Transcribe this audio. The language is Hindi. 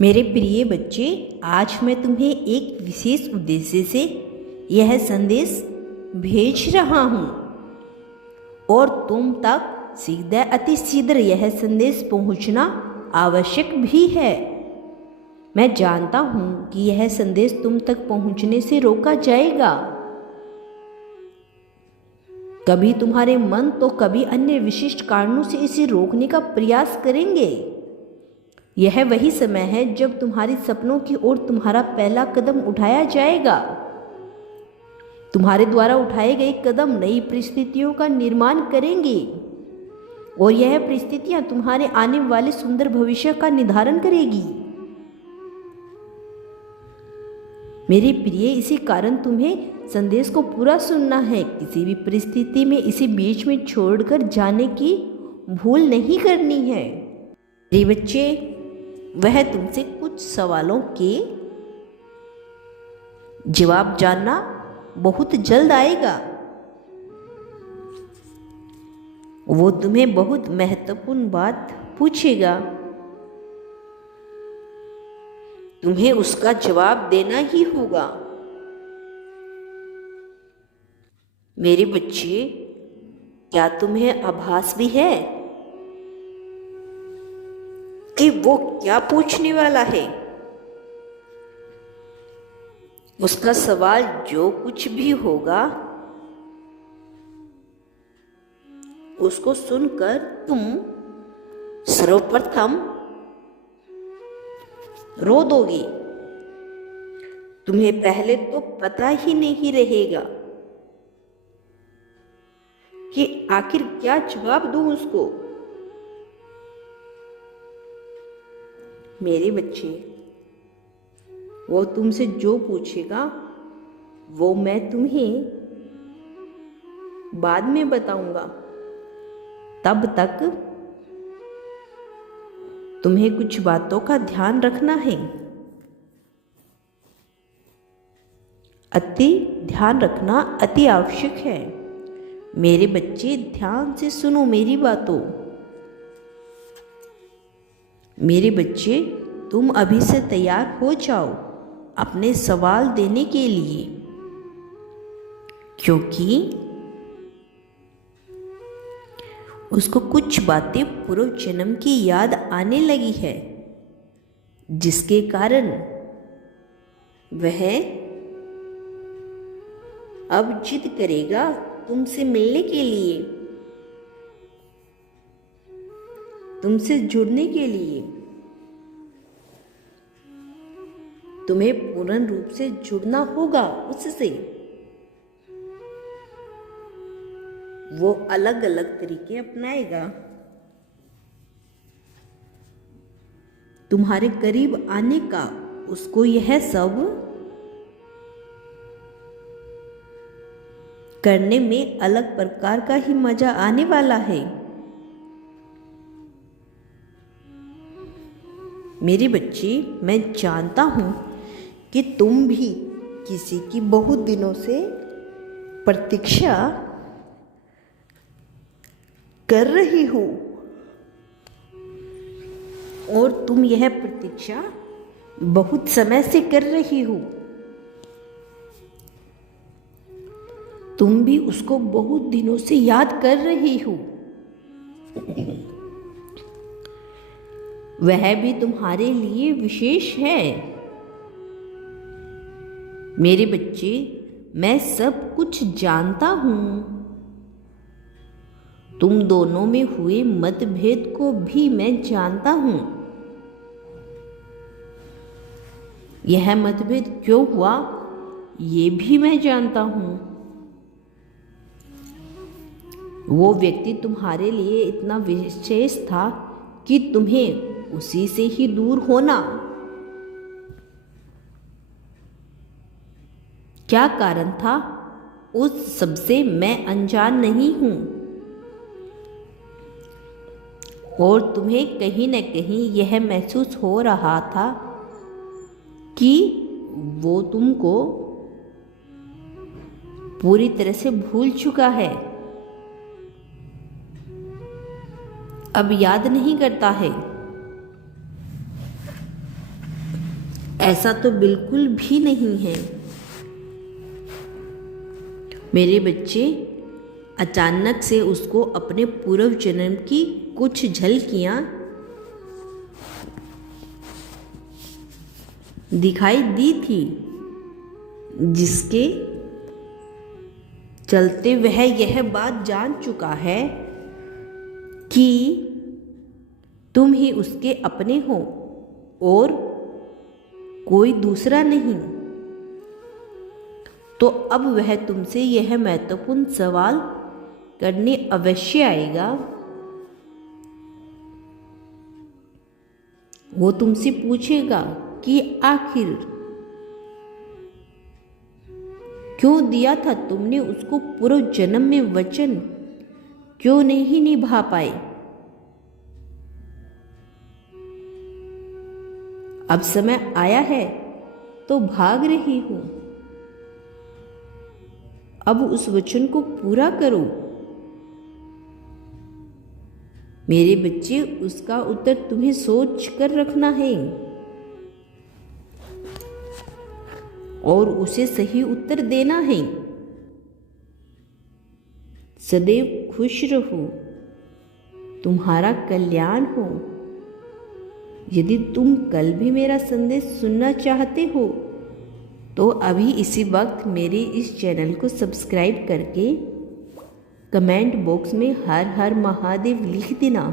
मेरे प्रिय बच्चे, आज मैं तुम्हें एक विशेष उद्देश्य से यह संदेश भेज रहा हूँ और तुम तक सीधे अति शीघ्र यह संदेश पहुँचना आवश्यक भी है। मैं जानता हूँ कि यह संदेश तुम तक पहुँचने से रोका जाएगा। कभी तुम्हारे मन तो कभी अन्य विशिष्ट कारणों से इसे रोकने का प्रयास करेंगे। यह वही समय है जब तुम्हारे सपनों की ओर तुम्हारा पहला कदम उठाया जाएगा। तुम्हारे द्वारा उठाए गए कदम नई परिस्थितियों का निर्माण करेंगे और यह परिस्थितियां तुम्हारे आने वाले सुंदर भविष्य का निर्धारण करेगी। मेरे प्रिय, इसी कारण तुम्हें संदेश को पूरा सुनना है। किसी भी परिस्थिति में इसे बीच में छोड़कर जाने की भूल नहीं करनी है। मेरे बच्चे, वह तुमसे कुछ सवालों के जवाब जानना बहुत जल्द आएगा। वो तुम्हें बहुत महत्वपूर्ण बात पूछेगा, तुम्हें उसका जवाब देना ही होगा। मेरे बच्चे, क्या तुम्हें आभास भी है कि वो क्या पूछने वाला है? उसका सवाल जो कुछ भी होगा, उसको सुनकर तुम सर्वप्रथम रो दोगे। तुम्हें पहले तो पता ही नहीं रहेगा कि आखिर क्या जवाब दूं उसको। मेरे बच्चे, वो तुमसे जो पूछेगा वो मैं तुम्हें बाद में बताऊंगा। तब तक तुम्हें कुछ बातों का ध्यान रखना है। अति ध्यान रखना अति आवश्यक है। मेरे बच्चे, ध्यान से सुनो मेरी बातों। मेरे बच्चे, तुम अभी से तैयार हो जाओ अपने सवाल देने के लिए, क्योंकि उसको कुछ बातें पूर्व जन्म की याद आने लगी है, जिसके कारण वह अब जिद करेगा तुमसे मिलने के लिए, तुमसे जुड़ने के लिए। तुम्हें पूर्ण रूप से जुड़ना होगा उससे। वो अलग अलग तरीके अपनाएगा तुम्हारे करीब आने का। उसको यह सब करने में अलग प्रकार का ही मजा आने वाला है। मेरे बच्चे, मैं जानता हूं कि तुम भी किसी की बहुत दिनों से प्रतीक्षा कर रही हो और तुम यह प्रतीक्षा बहुत समय से कर रही हो। तुम भी उसको बहुत दिनों से याद कर रही हो। वह भी तुम्हारे लिए विशेष है। मेरे बच्चे, मैं सब कुछ जानता हूं। तुम दोनों में हुए मतभेद को भी मैं जानता हूं। यह मतभेद क्यों हुआ, ये भी मैं जानता हूं। वो व्यक्ति तुम्हारे लिए इतना विशेष था कि तुम्हें उसी से ही दूर होना। क्या कारण था, उस सबसे मैं अनजान नहीं हूं और तुम्हें कहीं न कहीं यह महसूस हो रहा था कि वो तुमको पूरी तरह से भूल चुका है, अब याद नहीं करता है। ऐसा तो बिल्कुल भी नहीं है। मेरे बच्चे, अचानक से उसको अपने पूर्व जन्म की कुछ झलकियां दिखाई दी थी, जिसके चलते वह यह बात जान चुका है कि तुम ही उसके अपने हो और कोई दूसरा नहीं। तो अब वह तुमसे यह महत्वपूर्ण सवाल करने अवश्य आएगा। वो तुमसे पूछेगा कि आखिर क्यों दिया था तुमने उसको पूर्व जन्म में वचन, क्यों नहीं निभा पाए। अब समय आया है तो भाग रही हूं, अब उस वचन को पूरा करो। मेरे बच्चे, उसका उत्तर तुम्हें सोच कर रखना है और उसे सही उत्तर देना है। सदैव खुश रहो, तुम्हारा कल्याण हो। यदि तुम कल भी मेरा संदेश सुनना चाहते हो तो अभी इसी वक्त मेरे इस चैनल को सब्सक्राइब करके कमेंट बॉक्स में हर हर महादेव लिख देना।